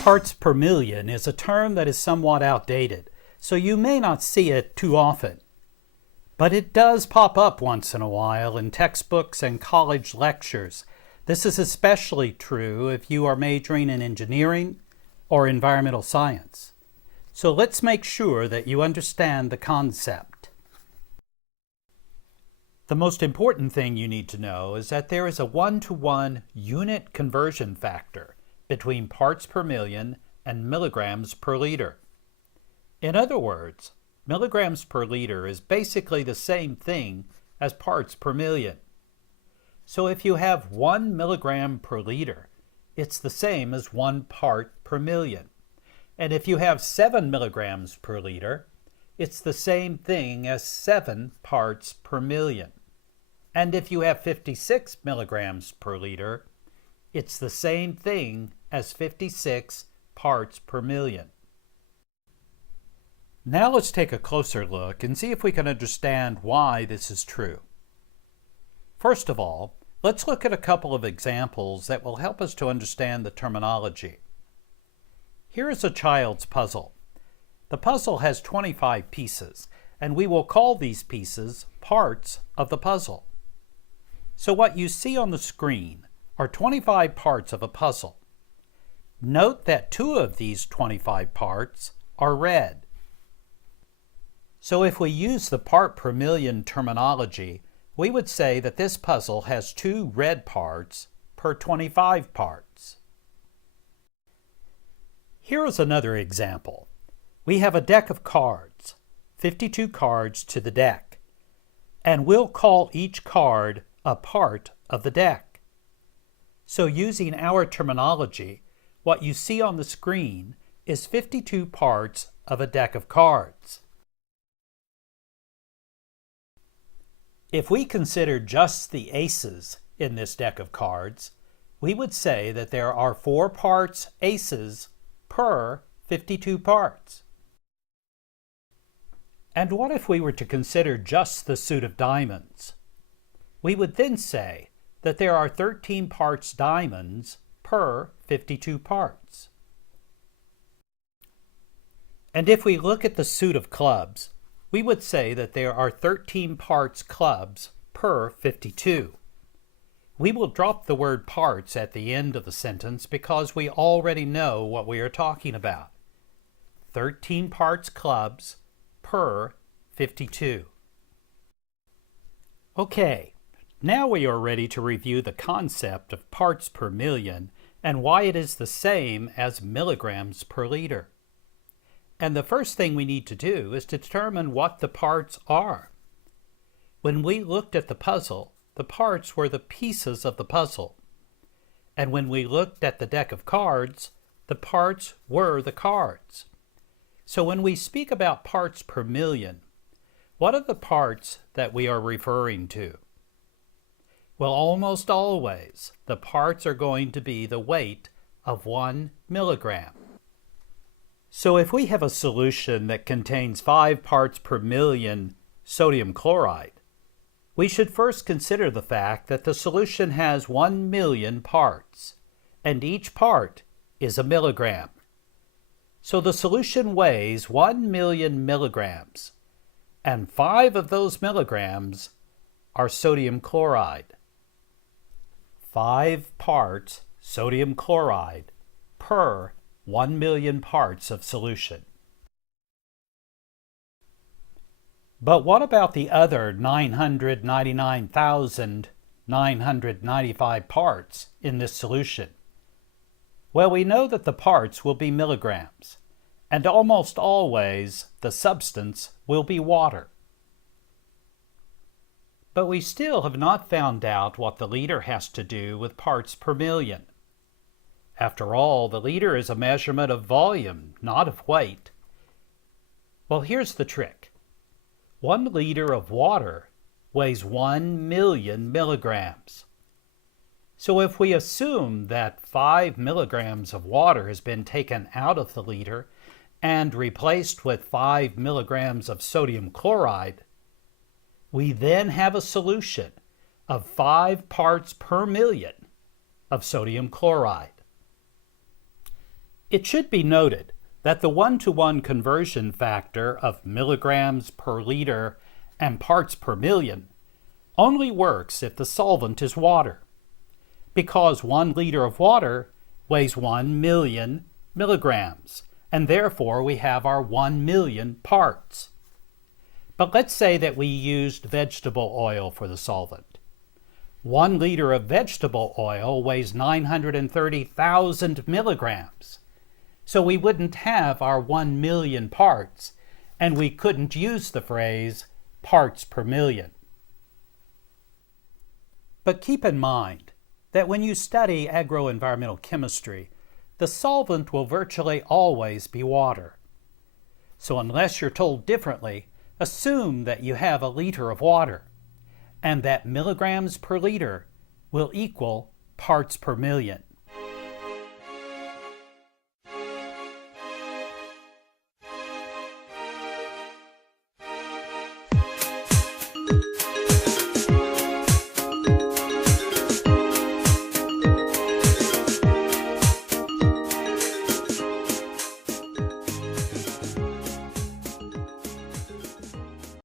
Parts per million is a term that is somewhat outdated, so you may not see it too often. But it does pop up once in a while in textbooks and college lectures. This is especially true if you are majoring in engineering or environmental science. So let's make sure that you understand the concept. The most important thing you need to know is that there is a 1-to-1 unit conversion factor between parts per million and milligrams per liter. In other words, milligrams per liter is basically the same thing as parts per million. So if you have 1 milligram per liter, it's the same as 1 part per million. And if you have 7 milligrams per liter, it's the same thing as 7 parts per million. And if you have 56 milligrams per liter, it's the same thing as 56 parts per million. Now let's take a closer look and see if we can understand why this is true. First of all, let's look at a couple of examples that will help us to understand the terminology. Here is a child's puzzle. The puzzle has 25 pieces, and we will call these pieces parts of the puzzle. So what you see on the screen are 25 parts of a puzzle. Note that 2 of these 25 parts are red. So if we use the part per million terminology, we would say that this puzzle has 2 red parts per 25 parts. Here is another example. We have a deck of cards, 52 cards to the deck, and we'll call each card a part of the deck. So using our terminology, what you see on the screen is 52 parts of a deck of cards. If we consider just the aces in this deck of cards, we would say that there are 4 parts aces per 52 parts. And what if we were to consider just the suit of diamonds? We would then say that there are 13 parts diamonds per 52 parts. And if we look at the suit of clubs, we would say that there are 13 parts clubs per 52. We will drop the word parts at the end of the sentence because we already know what we are talking about. 13 parts clubs per 52. Okay, now we are ready to review the concept of parts per million and why it is the same as milligrams per liter. And the first thing we need to do is to determine what the parts are. When we looked at the puzzle, the parts were the pieces of the puzzle. And when we looked at the deck of cards, the parts were the cards. So when we speak about parts per million, what are the parts that we are referring to? Well, almost always, the parts are going to be the weight of 1 milligram. So if we have a solution that contains 5 parts per million sodium chloride, we should first consider the fact that the solution has 1 million parts, and each part is a milligram. So the solution weighs 1 million milligrams, and 5 of those milligrams are sodium chloride. 5 parts sodium chloride per 1 million parts of solution. But what about the other 999,995 parts in this solution? Well, we know that the parts will be milligrams, and almost always the substance will be water. But we still have not found out what the liter has to do with parts per million. After all, the liter is a measurement of volume, not of weight. Well, here's the trick. 1 liter of water weighs 1 million milligrams. So if we assume that 5 milligrams of water has been taken out of the liter and replaced with 5 milligrams of sodium chloride, we then have a solution of 5 parts per million of sodium chloride. It should be noted that the one-to-one conversion factor of milligrams per liter and parts per million only works if the solvent is water, because 1 liter of water weighs 1 million milligrams, and therefore we have our 1 million parts. But let's say that we used vegetable oil for the solvent. 1 liter of vegetable oil weighs 930,000 milligrams. So we wouldn't have our 1 million parts, and we couldn't use the phrase parts per million. But keep in mind that when you study agro-environmental chemistry, the solvent will virtually always be water. So unless you're told differently, assume that you have a liter of water, and that milligrams per liter will equal parts per million.